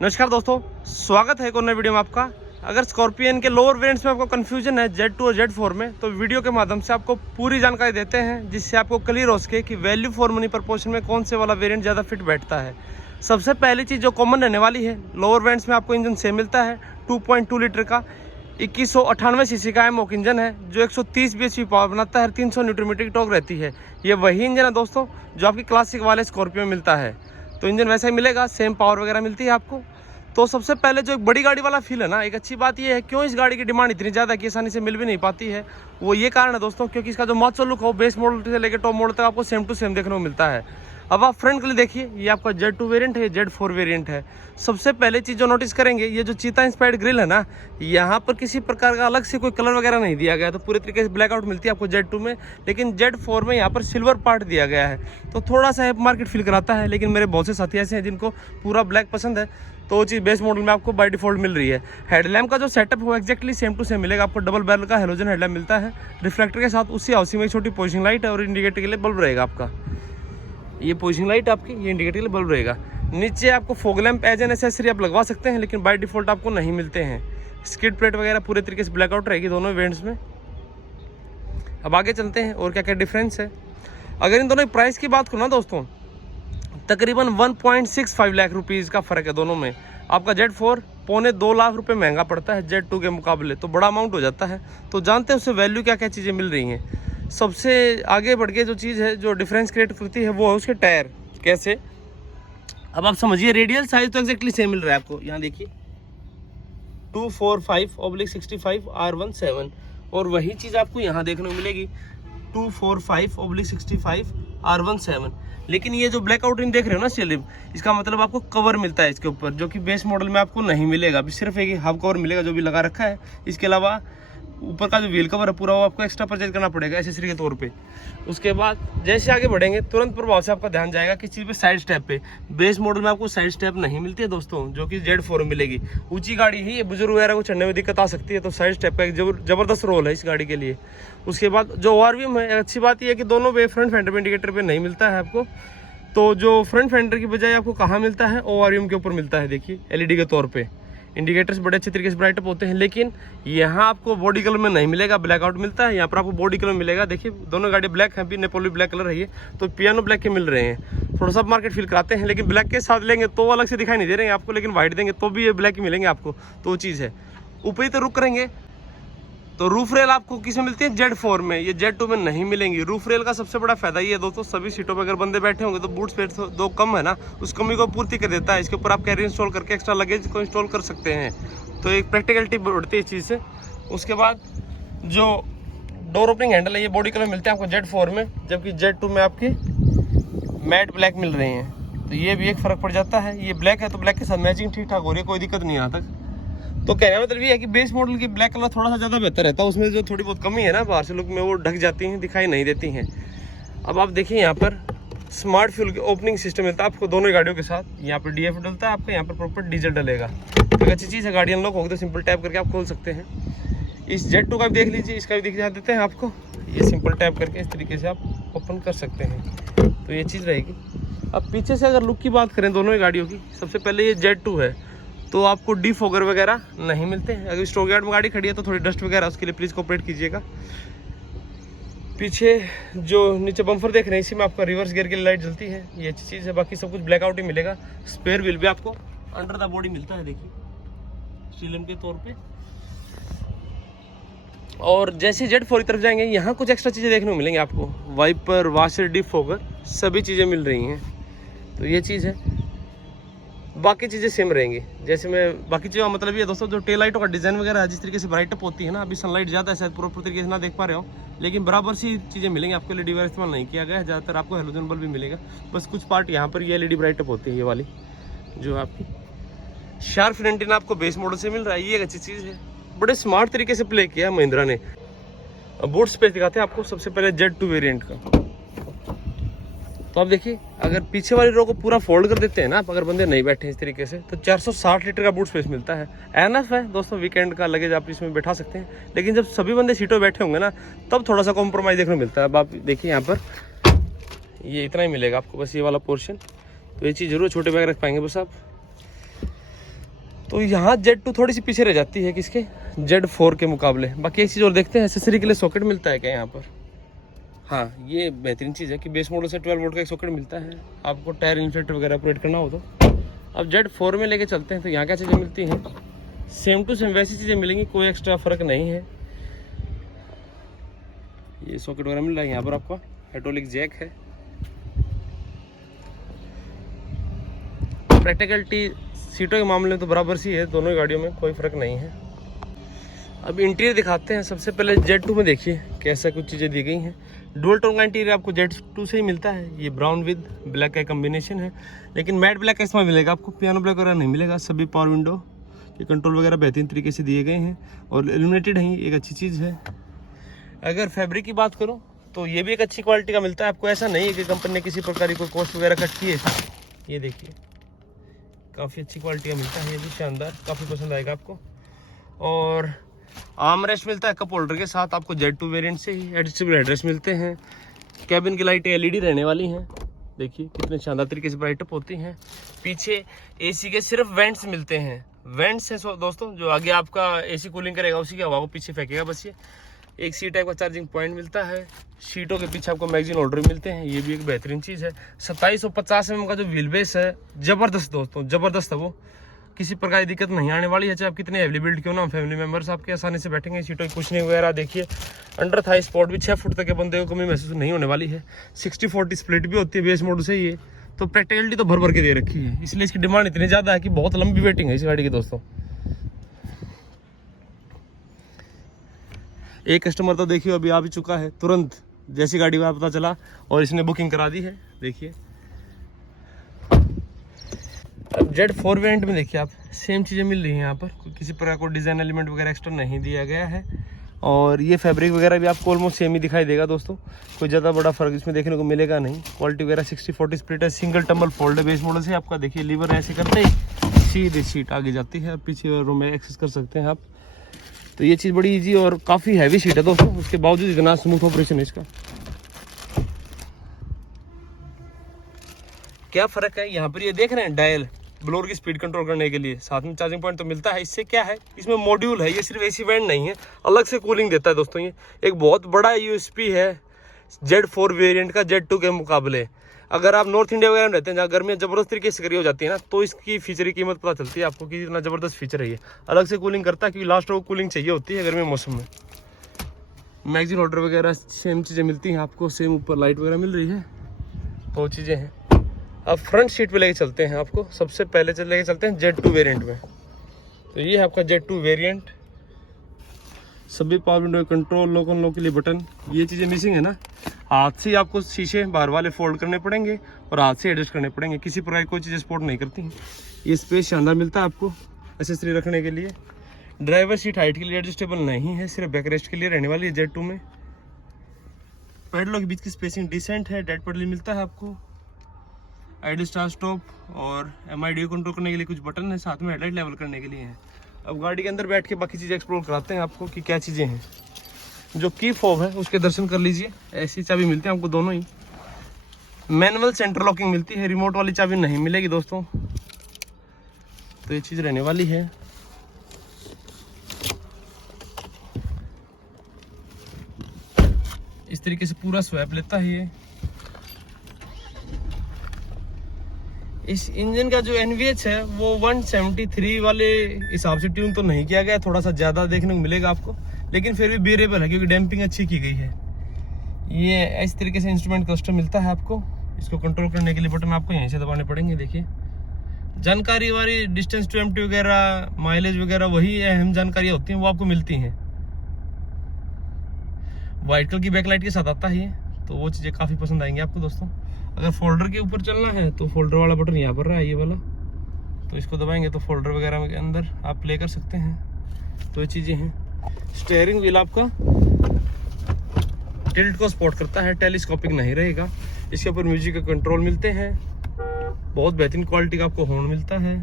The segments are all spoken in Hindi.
नमस्कार दोस्तों, स्वागत है एक और नए वीडियो में आपका। अगर स्कॉर्पियन के लोअर वेरिएंट्स में आपको कंफ्यूजन है Z2 और Z4 में, तो वीडियो के माध्यम से आपको पूरी जानकारी देते हैं, जिससे आपको क्लियर हो सके कि वैल्यू फॉर मनी प्रपोर्शन में कौन से वाला वेरिएंट ज़्यादा फिट बैठता है। सबसे पहली चीज़ जो कॉमन रहने वाली है, लोअर वेरिएंट्स में आपको इंजन सेम मिलता है। 2.2 लीटर का 2198 सीसी का एमओक इंजन है, जो 130 bhp पावर बनाता है, 300 न्यूटन मीटर की टॉर्क रहती है। ये वही इंजन है दोस्तों जो आपकी क्लासिक वाले स्कॉर्पियो में मिलता है। तो इंजन वैसा ही मिलेगा, सेम पावर वगैरह मिलती है आपको। तो सबसे पहले जो एक बड़ी गाड़ी वाला फील है ना, एक अच्छी बात ये है क्यों इस गाड़ी की डिमांड इतनी ज़्यादा कि आसानी से मिल भी नहीं पाती है, वो ये कारण है दोस्तों, क्योंकि इसका जो मास्टर लुक हो बेस मॉडल से लेकर टॉप मॉडल तक आपको सेम टू सेम देखने को मिलता है। अब आप फ्रंट के लिए देखिए, ये आपका Z2 वेरिएंट है, Z4 वेरिएंट है। सबसे पहले चीज़ जो नोटिस करेंगे, ये जो चीता इंस्पायर्ड ग्रिल है ना, यहाँ पर किसी प्रकार का अलग से कोई कलर वगैरह नहीं दिया गया, तो पूरे तरीके से ब्लैकआउट मिलती है आपको Z2 में। लेकिन Z4 में यहाँ पर सिल्वर पार्ट दिया गया है, तो थोड़ा सा मार्केट फील कराता है। लेकिन मेरे बहुत से साथी ऐसे हैं जिनको पूरा ब्लैक पसंद है, तो वो चीज़ बेस मॉडल में आपको बाय डिफॉल्ट मिल रही है। हेडलैम्प का जो सेटअप है वो एक्जैक्टली सेम टू सेम मिलेगा आपको। डबल बैरल का हेलोजन हेडलैम्प मिलता है रिफ्लेक्टर के साथ। उसी हाउसिंग में एक छोटी पोजिशनिंग लाइट है और इंडिकेटर के लिए बल्ब रहेगा आपका। ये पोजिशनिंग लाइट आपकी, ये इंडिकेटर के लिए बल्ब रहेगा। नीचे आपको fog lamp as an accessory आप लगवा सकते हैं, लेकिन बाय डिफॉल्ट आपको नहीं मिलते हैं। स्किड प्लेट वगैरह पूरे तरीके से ब्लैकआउट रहेगी दोनों इवेंट्स में। अब आगे चलते हैं और क्या क्या डिफरेंस है। अगर इन दोनों की प्राइस की बात करूँ ना दोस्तों, तकरीबन 1.65 लाख रुपीज़ का फ़र्क है दोनों में। आपका Z4 पौने 2 लाख रुपए महंगा पड़ता है Z2 के मुकाबले, तो बड़ा अमाउंट हो जाता है। तो जानते हैं उससे वैल्यू क्या क्या चीज़ें मिल रही हैं। सबसे आगे बढ़ के जो चीज़ है जो डिफरेंस क्रिएट करती है वो है उसके टायर। कैसे, अब आप समझिए, रेडियल साइज तो एक्जैक्टली सेम मिल रहा है आपको। यहाँ देखिए 245/65 R17, और वही चीज़ आपको यहाँ देखने को मिलेगी 245/65 R17। लेकिन ये जो ब्लैक आउटरिंग देख रहे हो ना स्टील, इसका मतलब आपको कवर मिलता है इसके ऊपर, जो कि बेस मॉडल में आपको नहीं मिलेगा। अभी सिर्फ एक हाफ कवर मिलेगा जो भी लगा रखा है। इसके अलावा ऊपर का जो व्हील कवर है पूरा, वो आपको एक्स्ट्रा परचेज करना पड़ेगा एसेसरी के तौर पे। उसके बाद जैसे आगे बढ़ेंगे, तुरंत प्रभाव से आपका ध्यान जाएगा किस चीज़ पे, साइड स्टेप पे। बेस मॉडल में आपको साइड स्टेप नहीं मिलती है दोस्तों, जो कि Z4 में मिलेगी। ऊंची गाड़ी ही, बुजुर्ग वगैरह को चढ़ने में दिक्कत आ सकती है, तो साइड स्टेप का एक जबरदस्त रोल है इस गाड़ी के लिए। उसके बाद जो ORVM है, अच्छी बात यह है कि दोनों पे फ्रंट फेंडर पे इंडिकेटर पे नहीं मिलता है आपको। तो जो फ्रंट फेंडर की बजाय आपको कहाँ मिलता है, ORVM के ऊपर मिलता है। देखिए LED के तौर पे इंडिकेटर्स बड़े अच्छे तरीके से ब्राइट अप होते हैं, लेकिन यहाँ आपको बॉडी कलर में नहीं मिलेगा, ब्लैकआउट मिलता है। यहाँ पर आपको बॉडी कलर मिलेगा। देखिए दोनों गाड़ी ब्लैक है, भी नेपोली ब्लैक कलर है ये, तो पियानो ब्लैक के मिल रहे हैं। थोड़ा सा मार्केट फील कराते हैं, लेकिन ब्लैक के साथ लेंगे तो अलग से दिखाई नहीं दे रहे हैं आपको, लेकिन व्हाइट देंगे तो भी ये ब्लैक ही मिलेंगे आपको। तो वो चीज़ है। ऊपर ही तो रुक करेंगे, तो रूफ रेल आपको किस में मिलती है, Z4 में। ये Z2 में नहीं मिलेंगी। रूफ रेल का सबसे बड़ा फायदा ये है दोस्तों, सभी सीटों पे अगर बंदे बैठे होंगे तो बूट स्पेस दो कम है ना, उस कमी को पूर्ति कर देता है। इसके ऊपर आप कैरी इंस्टॉल करके एक्स्ट्रा लगेज को इंस्टॉल कर सकते हैं, तो एक प्रैक्टिकलिटी बढ़ती है इस चीज़ से। उसके बाद जो डोर ओपनिंग हैंडल है, ये बॉडी कलर मिलते हैं आपको Z4 में, जबकि Z2 में आपकी मैट ब्लैक मिल रहे हैं। तो ये भी एक फ़र्क पड़ जाता है। ये ब्लैक है तो ब्लैक के साथ मैचिंग ठीक ठाक हो रही है, कोई दिक्कत नहीं यहाँ तक। तो कहने का मतलब ये है कि बेस मॉडल की ब्लैक कलर थोड़ा सा ज़्यादा बेहतर रहता है। उसमें जो थोड़ी बहुत कमी है ना, बाहर से लुक में वो ढक जाती हैं, दिखाई नहीं देती हैं। अब आप देखिए यहाँ पर स्मार्ट फ्यूल के ओपनिंग सिस्टम मिलता है आपको दोनों गाड़ियों के साथ। यहाँ पर DF डलता है आपका, यहाँ पर प्रॉपर डीजल डलेगा। तो एक अच्छी चीज़ है, गाड़ी अनलॉक होगी तो सिंपल टैप करके आप खोल सकते हैं। इस Z2 का भी देख लीजिए, इसका भी दिखा देते हैं आपको। ये सिंपल टैप करके इस तरीके से आप ओपन कर सकते हैं, तो ये चीज़ रहेगी। अब पीछे से अगर लुक की बात करें दोनों ही गाड़ियों की, सबसे पहले ये Z2 है तो आपको डिफॉगर वगैरह नहीं मिलते हैं। अगर स्टॉक यार्ड में गाड़ी खड़ी है तो थोड़ी डस्ट वगैरह, उसके लिए प्लीज़ कोऑपरेट कीजिएगा। पीछे जो नीचे बम्फर देख रहे हैं, इसी में आपका रिवर्स गियर की लाइट जलती है, ये अच्छी चीज़ है। बाकी सब कुछ ब्लैकआउट ही मिलेगा। स्पेयर व्हील भी आपको अंडर द बॉडी मिलता है, देखिए स्टील के तौर पे। और जैसे Z4 की तरफ जाएंगे, यहाँ कुछ एक्स्ट्रा चीज़ें देखने को मिलेंगी आपको। वाइपर, वाशर, डिफॉगर, सभी चीज़ें मिल रही हैं, तो ये चीज़ है। बाकी चीज़ें सेम रहेंगी। जैसे मैं बाकी चीज़ों का मतलब ये है दोस्तों, जो टेल लाइटों का डिज़ाइन वगैरह जिस तरीके से ब्राइट अप होती है ना, अभी सनलाइट ज़्यादा है शायद प्रॉपर तरीके से ना देख पा रहे हो, लेकिन बराबर सी चीज़ें मिलेंगी आपको। LED वगैरह इस्तेमाल नहीं किया गया है, ज़्यादातर आपको हेलोजन बल्ब भी मिलेगा। बस कुछ पार्ट यहाँ पर ये LED ब्राइट अप होती है, ये वाली जो आपकी शार्प फ्रंट एंड आपको बेस मॉडल से मिल रहा है। ये एक अच्छी चीज़ है, बड़े स्मार्ट तरीके से प्ले किया महिंद्रा ने। अब बूट स्पेस दिखाते हैं आपको सबसे पहले Z2 वेरिएंट का। तो आप देखिए, अगर पीछे वाली रो को पूरा फोल्ड कर देते हैं ना आप, अगर बंदे नहीं बैठे इस तरीके से, तो 460 लीटर का बूट स्पेस मिलता है। एनफ है दोस्तों, वीकेंड का लगेज आप इसमें बैठा सकते हैं। लेकिन जब सभी बंदे सीटों बैठे होंगे ना, तब थोड़ा सा कॉम्प्रोमाइज़ देखने को मिलता है। अब आप देखिए यहाँ पर ये इतना ही मिलेगा आपको, बस ये वाला पोर्शन। तो ये चीज़ जरूर छोटे बैग रख पाएंगे बस आप। तो यहाँ Z2 थोड़ी सी पीछे रह जाती है किसके, Z4 के मुकाबले। बाकी एक चीज़ और देखते हैं, एसेसरी के लिए सॉकेट मिलता है क्या यहाँ पर। हाँ, ये बेहतरीन चीज़ है कि बेस मॉडल से 12 वोल्ट का एक सॉकेट मिलता है। आपको टायर इन्फ्लेटर वगैरह अपग्रेड करना हो तो। अब Z4 में लेके चलते हैं, तो यहाँ क्या चीज़ें मिलती हैं, सेम टू सेम वैसी चीज़ें मिलेंगी, कोई एक्स्ट्रा फ़र्क नहीं है। ये सॉकेट वगैरह मिल रहा है यहाँ पर आपका, हाइड्रोलिक जैक है। प्रैक्टिकलिटी सीटों के मामले में तो बराबर सी है, दोनों ही गाड़ियों में कोई फ़र्क नहीं है। अब इंटीरियर दिखाते हैं। सबसे पहले Z2 में देखिए कैसा कुछ चीज़ें दी गई हैं। डुअल टोन का इंटीरियर आपको Z2 से ही मिलता है। ये ब्राउन विद ब्लैक का कम्बिनेशन है, लेकिन मैट ब्लैक का इसमें मिलेगा आपको, पियानो ब्लैक वगैरह नहीं मिलेगा। सभी पावर विंडो के कंट्रोल वगैरह बेहतरीन तरीके से दिए गए हैं और इल्यूमिनेटेड हैं, एक अच्छी चीज़ है। अगर फैब्रिक की बात करूँ तो ये भी एक अच्छी क्वालिटी का मिलता है आपको। ऐसा नहीं है कि कंपनी ने किसी प्रकार की कोई कॉस्ट वगैरह कट की है। ये देखिए काफ़ी अच्छी क्वालिटी का मिलता है, ये भी शानदार, काफ़ी पसंद आएगा आपको। और आर्मरेस्ट मिलता है कप होल्डर के साथ आपको Z2 वेरिएंट से ही। एडजस्टेबल हेडरेस्ट मिलते हैं। कैबिन की लाइटें LED रहने वाली हैं, देखिए कितने शानदार तरीके से ब्राइट अप होती हैं। पीछे AC के सिर्फ वेंट्स मिलते हैं, वेंट्स हैं दोस्तों, जो आगे आपका AC कूलिंग करेगा उसी की हवा को पीछे फेंकेगा बस। ये एक सी टाइप का चार्जिंग पॉइंट मिलता है। सीटों के पीछे आपको मैगजीन होल्डर मिलते हैं, ये भी एक बेहतरीन चीज़ है। 2750 mm का जो व्हील बेस है, ज़बरदस्त दोस्तों, ज़बरदस्त है वो। किसी प्रकार की दिक्कत नहीं आने वाली है, चाहे आप कितने हेवली बिल्ड क्यों ना, फैमिली मेंबर्स आपके आसानी से बैठेंगे। सीटों की कुशनिंग वगैरह देखिए, अंडर थाई स्पॉट भी 6 फुट तक के बंदे को कमी महसूस नहीं होने वाली है। 60-40 स्प्लिट भी होती है बेस मॉडल से ये, तो प्रैक्टिकलिटी तो भर भर के दे रखी है, इसलिए इसकी डिमांड इतनी ज़्यादा है कि बहुत लंबी वेटिंग है इस गाड़ी की दोस्तों। एक कस्टमर तो देखिए अभी आ भी चुका है, तुरंत जैसी गाड़ी का पता चला और इसने बुकिंग करा दी है। देखिए अब Z4 वेरिएंट में देखिए आप, सेम चीज़ें मिल रही हैं यहाँ पर, किसी प्रकार को डिज़ाइन एलिमेंट वगैरह एक्स्ट्रा नहीं दिया गया है। और ये फैब्रिक वगैरह भी आपको ऑलमोस्ट सेम ही दिखाई देगा दोस्तों, कोई ज़्यादा बड़ा फर्क इसमें देखने को मिलेगा नहीं। क्वालिटी वगैरह 60-40 स्प्लिट है, सिंगल टम्बल फोल्ड है बेस मॉडल से आपका। देखिए लीवर ऐसे करते ही सीधे सीट आगे जाती है, पीछे रो में एक्सेस कर सकते हैं आप। तो ये चीज़ बड़ी इजी और काफ़ी हैवी सीट है दोस्तों, उसके बावजूद इतना स्मूथ ऑपरेशन है इसका। क्या फ़र्क है यहाँ पर, ये देख रहे हैं डायल ब्लोअर की स्पीड कंट्रोल करने के लिए, साथ में चार्जिंग पॉइंट तो मिलता है। इससे क्या है, इसमें मॉड्यूल है, ये सिर्फ AC वेंट नहीं है, अलग से कूलिंग देता है दोस्तों। ये एक बहुत बड़ा USP है Z4 वेरिएंट का Z2 के मुकाबले। अगर आप नॉर्थ इंडिया वगैरह में रहते हैं जहाँ गर्मियाँ ज़बरदस्त तरीके से करी हो जाती है ना, तो इसकी फीचर की कीमत पता चलती है आपको कि इतना ज़बरदस्त फीचर है ये। अलग से कूलिंग करता है, क्योंकि लास्ट रो कूलिंग चाहिए होती है गर्मी मौसम में। मैगजीन होल्डर वगैरह सेम चीज़ें मिलती हैं आपको, सेम ऊपर लाइट वगैरह मिल रही है, वो चीज़ें हैं। अब फ्रंट सीट पे लेके चलते हैं आपको, सबसे पहले लेके चलते हैं Z2 वेरिएंट में। तो ये है आपका Z2 वेरिएंट, सभी power window control, lock unlock के लिए बटन। ये चीज़ें मिसिंग है ना, हाथ से आपको शीशे बाहर वाले फोल्ड करने पड़ेंगे और हाथ से एडजस्ट करने पड़ेंगे, किसी प्रकार की कोई चीज़ें सपोर्ट नहीं करती हैं। ये स्पेस शानदार मिलता है आपको एक्सेसरी रखने के लिए। ड्राइवर सीट हाइट के लिए एडजस्टेबल नहीं है, सिर्फ बैकरेस्ट के लिए रहने वाली है Z2 में। पैडलों के बीच की स्पेसिंग डिसेंट है। डेड पैडल मिलता है आपको, आइडल स्टार्ट स्टॉप और MID कंट्रोल करने के लिए कुछ बटन है, साथ में हेडलाइट लेवल करने के लिए है। अब गाड़ी के अंदर बैठ के बाकी चीज़ें एक्सप्लोर कराते हैं आपको कि क्या चीज़ें हैं। जो की फॉब है उसके दर्शन कर लीजिए, ऐसी चाबी मिलती है आपको दोनों ही। मैनुअल सेंटर लॉकिंग मिलती है, रिमोट वाली चाबी नहीं मिलेगी दोस्तों, तो ये चीज़ रहने वाली है। इस तरीके से पूरा स्वैप लेता है ये। इस इंजन का जो NVH है वो 173 वाले हिसाब से ट्यून तो नहीं किया गया, थोड़ा सा ज़्यादा देखने को मिलेगा आपको, लेकिन फिर भी बेरेबल है क्योंकि डैम्पिंग अच्छी की गई है। ये इस तरीके से इंस्ट्रूमेंट क्लस्टर मिलता है आपको, इसको कंट्रोल करने के लिए बटन आपको यहीं से दबाने पड़ेंगे। देखिए जानकारी वाली डिस्टेंस टू एम्प्टी वगैरह, माइलेज वगैरह, वही अहम जानकारी होती हैं वो आपको मिलती हैं। वाइट कलर की बैकलाइट के साथ आता है ये, तो वो चीज़ें काफ़ी पसंद आएंगी आपको दोस्तों। अगर फोल्डर के ऊपर चलना है तो फोल्डर वाला बटन यहाँ पर रहा है, ये वाला, तो इसको दबाएंगे तो फोल्डर वगैरह के अंदर आप प्ले कर सकते हैं। तो ये चीज़ें हैं। स्टीयरिंग व्हील आपका टिल्ट को सपोर्ट करता है, टेलीस्कोपिक नहीं रहेगा। इसके ऊपर म्यूजिक के कंट्रोल मिलते हैं, बहुत बेहतरीन क्वालिटी का आपको हॉर्न मिलता है।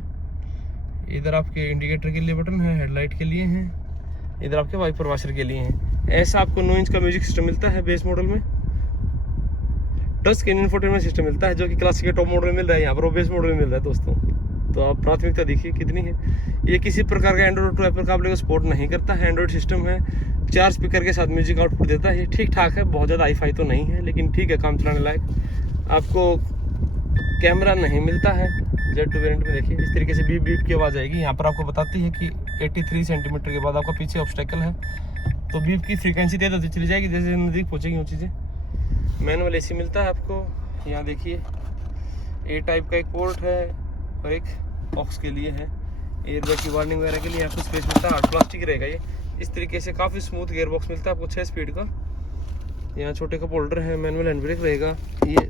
इधर आपके इंडिकेटर के लिए बटन है, हेडलाइट के लिए हैं, इधर आपके वाइपर वॉशर के लिए हैं। ऐसा आपको 9 इंच का म्यूजिक सिस्टम मिलता है बेस मॉडल में। टच स्क्रीन इंफोटेनमेंट सिस्टम मिलता है जो कि क्लासिक के टॉप मॉडल में मिल रहा है, यहाँ पर वो बेस मॉडल में मिल रहा है दोस्तों। तो आप प्राथमिकता देखिए कितनी है। ये किसी प्रकार का एंड्रॉइड ऑटो एप्पल CarPlay को सपोर्ट नहीं करता है। एंड्रॉइड सिस्टम है, 4 स्पीकर के साथ म्यूजिक आउटपुट देता है। ये ठीक ठाक है, बहुत ज़्यादा हाई-फाई तो नहीं है, लेकिन ठीक है, काम चलाने लायक। आपको कैमरा नहीं मिलता है Z2 वेरिएंट में। देखिए इस तरीके से बीप बीप की आवाज़ आएगी। यहाँ पर आपको बताती है कि 83 सेंटीमीटर के बाद आपका पीछे ऑब्स्टेकल है, तो बीप की फ्रीक्वेंसी दे तो चली जाएगी, जैसे नज़दीक पहुँचेगी वो चीज़ें। मैनुअल AC मिलता है आपको। यहाँ देखिए A टाइप का एक पोर्ट है और एक ऑक्स के लिए है। एयरबैग की वार्निंग वगैरह के लिए यहाँ कुछ स्पेस मिलता है। हार्ड प्लास्टिक रहेगा ये। इस तरीके से काफ़ी स्मूथ गियर बॉक्स मिलता है आपको 6 स्पीड का। यहाँ छोटे कप होल्डर है, मैनुअल हैंड ब्रेक रहेगा। ये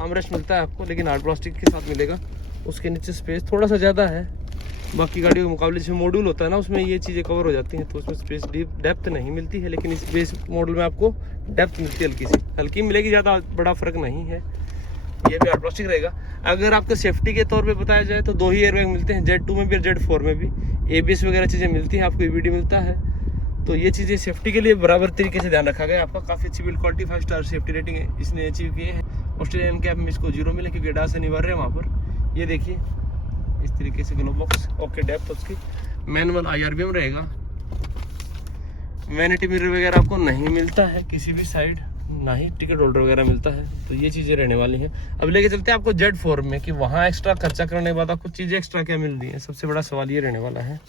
आर्मरेस्ट मिलता है आपको, लेकिन हार्ड प्लास्टिक के साथ मिलेगा। उसके नीचे स्पेस थोड़ा सा ज़्यादा है बाकी गाड़ियों के मुकाबले। जिसमें मॉड्यूल होता है ना, उसमें ये चीज़ें कवर हो जाती हैं, तो उसमें स्पेस डेप्थ नहीं मिलती है। लेकिन इस बेस मॉडल में आपको डेप्थ मिलती है, हल्की सी हल्की मिलेगी, ज़्यादा बड़ा फ़र्क नहीं है। ये भी हार्ड प्लास्टिक रहेगा। अगर आपको सेफ्टी के तौर पे बताया जाए तो 2 ही एयरबैग मिलते हैं, Z2 में भी और Z4 में भी। ABS वगैरह चीज़ें मिलती हैं, आपको EBD मिलता है। तो ये चीज़ें सेफ्टी के लिए बराबर तरीके से ध्यान रखा गया। आपका काफ़ी अच्छी build quality, 5 star safety rating है इसने अचीव किए हैं। ऑस्ट्रेलियन कैप में इसको 0 मिले क्योंकि ADAS अनिवार्य है वहाँ पर। ये देखिए इस तरीके से ग्लो बॉक्स, ओके डेप्थ उसकी। मैनुअल IRBM रहेगा। वैनिटी मिरर वगैरह आपको नहीं मिलता है किसी भी साइड, ना ही टिकट होल्डर वगैरह मिलता है। तो ये चीज़ें रहने वाली हैं। अब लेके चलते हैं आपको Z4 में कि वहाँ एक्स्ट्रा खर्चा करने के बाद आपको चीज़ें एक्स्ट्रा क्या मिल रही है। सबसे बड़ा सवाल ये रहने वाला है।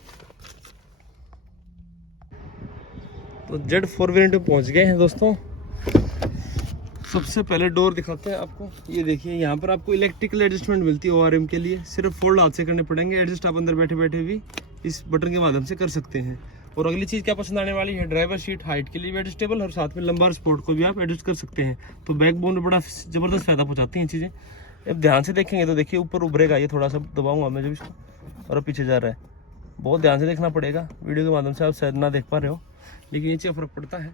तो Z4 वेरिएंट में पहुँच गए हैं दोस्तों। सबसे पहले डोर दिखाते हैं आपको। ये देखिए यहाँ पर आपको इलेक्ट्रिकल एडजस्टमेंट मिलती है ORM के लिए। सिर्फ फोल्ड हाथ से करने पड़ेंगे। एडजस्ट आप अंदर बैठे बैठे भी इस बटन के माध्यम से कर सकते हैं। और अगली चीज़ क्या पसंद आने वाली है, ड्राइवर सीट हाइट के लिए भी एडजस्टेबल और साथ में लंबार स्पोर्ट को भी आप एडजस्ट कर सकते हैं। तो बैकबोन में बड़ा ज़बरदस्त फायदा पहुँचाती हैं चीज़ें। अब ध्यान से देखेंगे तो देखिए ऊपर उभरेगा, ये थोड़ा सा दबाऊंगा मैं जब इसको, और पीछे जा रहा है। बहुत ध्यान से देखना पड़ेगा, वीडियो के माध्यम से आप शायद ना देख पा रहे हो, लेकिन ये चीज़ फर्क पड़ता है।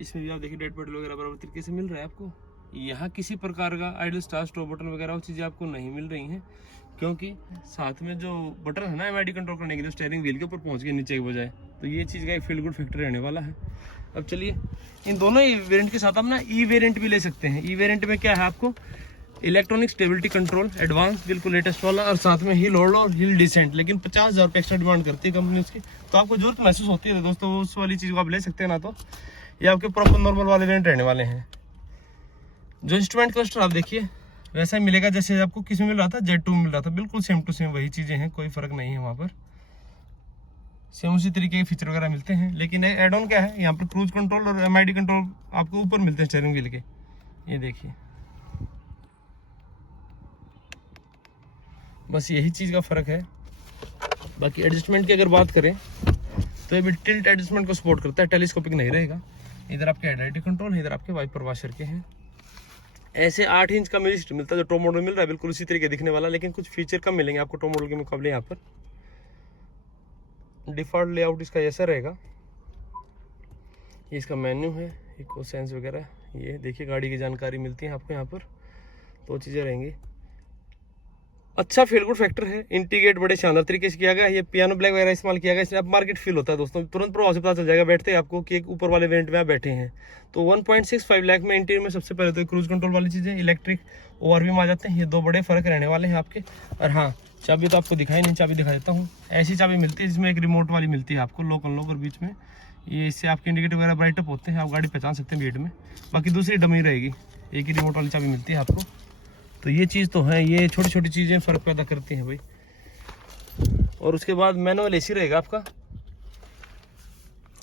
इसमें भी आप देखिए डेड पेडल वगैरह बराबर तरीके से मिल रहा है आपको। यहाँ किसी प्रकार का आइडल स्टार्ट स्टॉप बटन वगैरह वो चीज़ें आपको नहीं मिल रही हैं, क्योंकि साथ में जो बटन है ना MID कंट्रोल करने के लिए, स्टीयरिंग व्हील के ऊपर पहुँच गए नीचे के बजाय। तो ये चीज़ का एक फील गुड फैक्टर रहने वाला है। अब चलिए इन दोनों ही वेरिएंट के साथ आप ना E वेरिएंट भी ले सकते हैं। E वेरिएंट में क्या है, आपको इलेक्ट्रॉनिक स्टेबिलिटी कंट्रोल एडवांस बिल्कुल लेटेस्ट वाला, और साथ में हिल होल्ड और हिल डिसेंट। लेकिन 50,000 रुपये एक्स्ट्रा डिमांड करती है कंपनी उसकी, तो आपको जरूरत महसूस होती है दोस्तों, उस वाली चीज़ को आप ले सकते हैं। ना तो ये आपके प्रॉपर नॉर्मल वाले वेरिएंट रहने वाले हैं। जो इंस्ट्रूमेंट क्लस्टर आप देखिए वैसा ही मिलेगा जैसे आपको किस में मिल रहा था, Z2 में मिल रहा था। बिल्कुल सेम टू सेम वही चीज़ें हैं, कोई फ़र्क नहीं है वहाँ पर। सेम उसी तरीके के फीचर वगैरह मिलते हैं। लेकिन एड ऑन क्या है, यहाँ पर क्रूज कंट्रोल और MID कंट्रोल आपको ऊपर मिलते हैं स्टीयरिंग व्हील के। ये देखिए बस यही चीज़ का फ़र्क है। बाकी एडजस्टमेंट की अगर बात करें तो ये भी टिल्ट एडजस्टमेंट को सपोर्ट करता है, टेलीस्कोपिक नहीं रहेगा। इधर आपके हेडलाइट कंट्रोल है, इधर आपके वाइपर वॉशर के हैं। ऐसे 8 इंच का म्यूजिक मिलता है जो टॉप मॉडल मिल रहा है, बिल्कुल उसी तरीके दिखने वाला, लेकिन कुछ फीचर कम मिलेंगे आपको टॉप मॉडल के मुकाबले। यहाँ पर डिफ़ॉल्ट लेआउट इसका ऐसा रहेगा। ये इसका मेन्यू है, इको सेंस वगैरह, ये देखिए गाड़ी की जानकारी मिलती है आपको यहाँ पर। तो चीज़ें रहेंगी। अच्छा फील गुड फैक्टर है। इंटीग्रेट बड़े शानदार तरीके से किया गया है। ये पियानो ब्लैक वगैरह इस्तेमाल किया गया, इसलिए अब मार्केट फील होता है दोस्तों। तुरंत प्रभाव से पता चल जाएगा बैठते ही आपको कि एक ऊपर वाले वेरिएंट में आप बैठे हैं। तो 1.65 लाख में इंटीरियर में सबसे पहले तो क्रूज कंट्रोल वाली चीज़ें, इलेक्ट्रिक ORV में आ जाते हैं। ये 2 बड़े फ़र्क रहने वाले हैं आपके। और हाँ, चाबी तो आपको दिखाई नहीं, चाबी दिखा देता हूँ। ऐसी चाबी मिलती है जिसमें एक रिमोट वाली मिलती है आपको, लोक अनलॉक, और बीच में ये इससे आपके इंडिकेटर वगैरह ब्राइट अप होते हैं, आप गाड़ी पहचान सकते हैं भीड़ में। बाकी दूसरी डमी रहेगी, एक ही रिमोट वाली चाबी मिलती है आपको। तो ये चीज़ तो है, ये छोटी छोटी चीज़ें फ़र्क पैदा करती हैं भाई। और उसके बाद मैनुअल AC रहेगा आपका।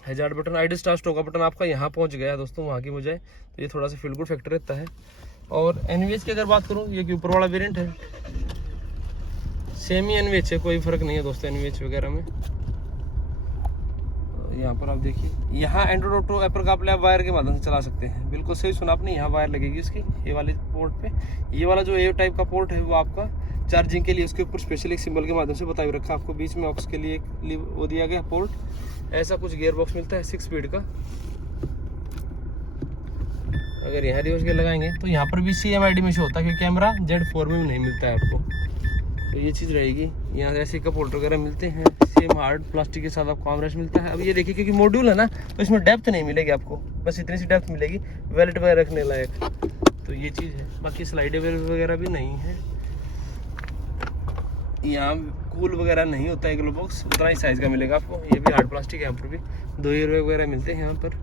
Hazard button, idol start stop का बटन आपका यहाँ पहुँच गया है दोस्तों, वहाँ की बजाय। तो ये थोड़ा सा फील गुड फैक्टर रहता है। और NVH की अगर बात करूँ, ये कि ऊपर वाला वेरिएंट है, सेम ही NVH है, कोई फ़र्क नहीं है दोस्तों NVH वगैरह में। यहाँ पर आप देखिए, यहाँ एंड्रॉइड ऑटो एप्पल CarPlay आप वायर के माध्यम से चला सकते हैं। बिल्कुल सही सुना आपने, यहाँ वायर लगेगी इसकी, ये वाले पोर्ट पे। ये वाला जो A टाइप का पोर्ट है वो आपका चार्जिंग के लिए, उसके ऊपर स्पेशल एक सिंबल के माध्यम से बताया रखा आपको। बीच में ऑक्स के लिए एक वो दिया गया पोर्ट। ऐसा कुछ गियर बॉक्स मिलता है 6 स्पीड का। अगर यहाँ रिवर्स गियर लगाएंगे तो यहाँ पर भी CMID में शो होता है, क्योंकि कैमरा Z4 में भी नहीं मिलता है आपको। तो ये चीज़ रहेगी। यहाँ ऐसे कप होल्डर वगैरह मिलते हैं, सेम हार्ड प्लास्टिक के साथ आपको आर्मरेस्ट मिलता है। अब ये देखिए, क्योंकि मॉड्यूल है ना, तो इसमें डेप्थ नहीं मिलेगी आपको, बस इतनी सी डेप्थ मिलेगी वैलेट वगैरह रखने लायक। तो ये चीज़ है। बाकी स्लाइडेबल वगैरह भी नहीं है। यहाँ कूल वगैरह नहीं होता है ग्लो बॉक्स, उतना ही साइज़ का मिलेगा आपको। ये भी हार्ड प्लास्टिक है, यहाँ पर भी 2 हीरो वगैरह मिलते हैं यहाँ पर,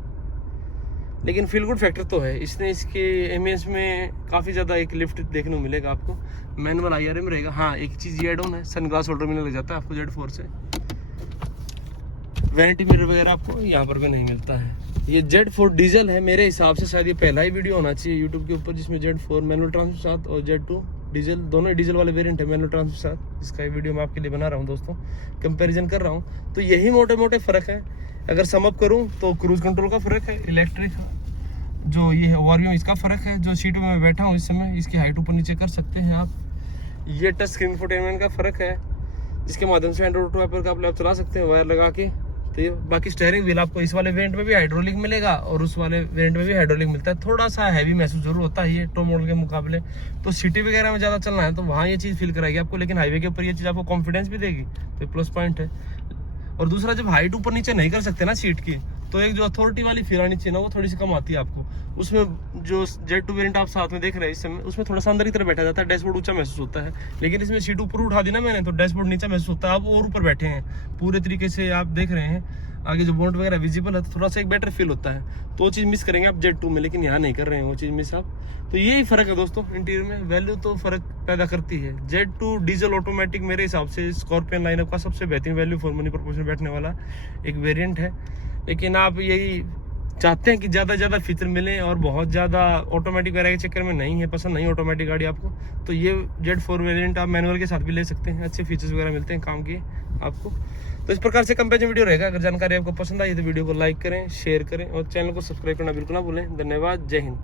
लेकिन फील गुड फैक्टर तो है। इसने इसके एमएस में काफ़ी ज़्यादा एक लिफ्ट देखने को मिलेगा आपको। मैनुअल IRM रहेगा। हाँ, एक चीज़ ये एड ऑन है, सन ग्लास होल्डर मिलने लग जाता है आपको Z4 से। वैनिटी मिरर वगैरह आपको यहाँ पर भी नहीं मिलता है। ये Z4 डीजल है, मेरे हिसाब से शायद ये पहला ही वीडियो होना चाहिए यूट्यूब के ऊपर जिसमें Z4 मैनुअल ट्रांसमिशन साथ और Z2 डीजल, दोनों ही डीजल वाले वेरिएंट है मैनुअल ट्रांसमिशन साथ। इसका ये वीडियो मैं आपके लिए बना रहा हूँ दोस्तों, कंपैरिजन कर रहा हूँ। तो यही मोटे मोटे फ़र्क है। अगर सम अप करूँ तो क्रूज कंट्रोल का फ़र्क है, इलेक्ट्रिक जो ये है ओवरव्यू इसका फ़र्क है, जो सीट में मैं बैठा हूँ इस समय इसकी हाइट ऊपर नीचे कर सकते हैं आप। ये टच स्क्रीन इंफोटेनमेंट का फ़र्क है, जिसके माध्यम से एंड्रॉइड ऑटो ऐप का आप लैप चला सकते हैं वायर लगा के। तो ये बाकी स्टीयरिंग व्हील आपको इस वाले वेरिएंट में भी हाइड्रोलिक मिलेगा और उस वाले वेरिएंट में भी हाइड्रोलिक मिलता है। थोड़ा सा हैवी महसूस जरूर होता है ये टॉप मॉडल के मुकाबले। तो सिटी वगैरह में ज़्यादा चलना है तो वहाँ ये चीज़ फील कराएगी आपको, लेकिन हाईवे के ऊपर ये चीज़ आपको कॉन्फिडेंस भी देगी, तो प्लस पॉइंट है। और दूसरा, जब हाइट ऊपर नीचे नहीं कर सकते ना सीट की, तो एक जो अथॉरिटी वाली फील आनी चाहिए ना, वो थोड़ी सी कम आती है आपको। उसमें जो Z2 वेरिएंट आप साथ में देख रहे हैं इस समय, उसमें थोड़ा सा अंदर की तरफ बैठा जाता है, डैशबोर्ड ऊंचा महसूस होता है। लेकिन इसमें सीट ऊपर उठा दी ना मैंने, तो डैशबोर्ड नीचा महसूस होता है। आप और ऊपर बैठे हैं पूरे तरीके से, आप देख रहे हैं आगे जो बोनट वगैरह विजिबल है, तो थोड़ा सा एक बेटर फील होता है। तो वो चीज़ मिस करेंगे आप Z2 में, लेकिन यहाँ नहीं कर रहे हैं वो चीज़ मिस आप। तो यही फ़र्क है दोस्तों इंटीरियर में, वैल्यू तो फ़र्क पैदा करती है। Z2 डीजल ऑटोमेटिक मेरे हिसाब से स्कॉर्पियन लाइनअप का सबसे बेहतरीन वैल्यू फॉर मनी प्रोपोर्शन बैठने वाला एक वेरिएंट है। लेकिन आप यही चाहते हैं कि ज़्यादा ज़्यादा फीचर मिलें और बहुत ज़्यादा ऑटोमेटिक वगैरह के चक्कर में नहीं है, पसंद नहीं ऑटोमेटिक गाड़ी आपको, तो ये Z4 वेरिएंट आप मैनुअल के साथ भी ले सकते हैं। अच्छे फीचर्स वगैरह मिलते हैं काम के आपको। तो इस प्रकार से कंपेरिजन वीडियो रहेगा। अगर जानकारी आपको पसंद आई तो वीडियो को लाइक करें, शेयर करें और चैनल को सब्सक्राइब करना बिल्कुल ना भूलें। धन्यवाद, जय हिंद।